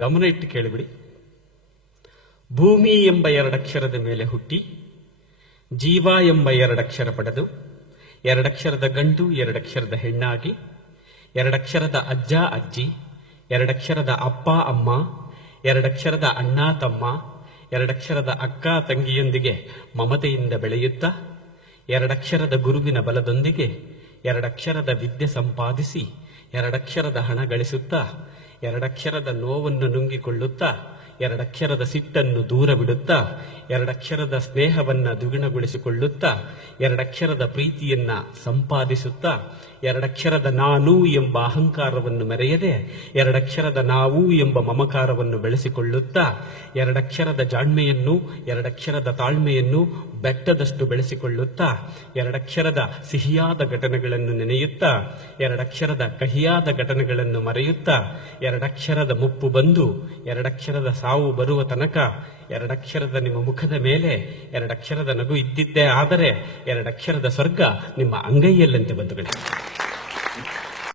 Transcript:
ಗಮನ ಇಟ್ಟು ಕೇಳಿಬಿಡಿ. ಭೂಮಿ ಎಂಬ ಎರಡಕ್ಷರದ ಮೇಲೆ ಹುಟ್ಟಿ ಜೀವ ಎಂಬ ಎರಡಕ್ಷರ ಪಡೆದು ಎರಡಕ್ಷರದ ಗಂಡು ಎರಡಕ್ಷರದ ಹೆಣ್ಣಾಗಿ ಎರಡಕ್ಷರದ ಅಜ್ಜ ಅಜ್ಜಿ ಎರಡಕ್ಷರದ ಅಪ್ಪ ಅಮ್ಮ ಎರಡಕ್ಷರದ ಅಣ್ಣ ತಮ್ಮ ಎರಡಕ್ಷರದ ಅಕ್ಕ ತಂಗಿಯೊಂದಿಗೆ ಮಮತೆಯಿಂದ ಬೆಳೆಯುತ್ತಾ ಎರಡಕ್ಷರದ ಗುರುವಿನ ಬಲದೊಂದಿಗೆ ಎರಡಕ್ಷರದ ವಿದ್ಯೆ ಸಂಪಾದಿಸಿ ಎರಡಕ್ಷರದ ಹಣ ಗಳಿಸುತ್ತಾ ಎರಡಕ್ಷರದ ನೋವನ್ನು ನುಂಗಿಕೊಳ್ಳುತ್ತಾ ಎರಡಕ್ಷರದ ಸಿಟ್ಟನ್ನು ದೂರ ಬಿಡುತ್ತಾ ಎರಡಕ್ಷರದ ಸ್ನೇಹವನ್ನ ದ್ವಿಗುಣಗೊಳಿಸಿಕೊಳ್ಳುತ್ತಾ ಎರಡಕ್ಷರದ ಪ್ರೀತಿಯನ್ನ ಸಂಪಾದಿಸುತ್ತಾ ಎರಡಕ್ಷರದ ನಾನು ಎಂಬ ಅಹಂಕಾರವನ್ನು ಮೆರೆಯದೆ ಎರಡಕ್ಷರದ ನಾವು ಎಂಬ ಮಮಕಾರವನ್ನು ಬೆಳೆಸಿಕೊಳ್ಳುತ್ತಾ ಎರಡಕ್ಷರದ ಜಾಣ್ಮೆಯನ್ನು ಎರಡಕ್ಷರದ ತಾಳ್ಮೆಯನ್ನು ಬೆಟ್ಟದಷ್ಟು ಬೆಳೆಸಿಕೊಳ್ಳುತ್ತಾ ಎರಡಕ್ಷರದ ಸಿಹಿಯಾದ ಘಟನೆಗಳನ್ನು ನೆನೆಯುತ್ತಾ ಎರಡಕ್ಷರದ ಕಹಿಯಾದ ಘಟನೆಗಳನ್ನು ಮರೆಯುತ್ತಾ ಎರಡಕ್ಷರದ ಮುಪ್ಪು ಬಂದು ಎರಡಕ್ಷರದ ಸಾವು ಬರುವ ತನಕ ಎರಡಕ್ಷರದ ನಿಮ್ಮ ಮುಖದ ಮೇಲೆ ಎರಡಕ್ಷರದ ನಗು ಇದ್ದಿದ್ದೇ ಆದರೆ ಎರಡಕ್ಷರದ ಸ್ವರ್ಗ ನಿಮ್ಮ ಅಂಗೈಯಲ್ಲಂತೆ ಬಂಧುಗಳೇ.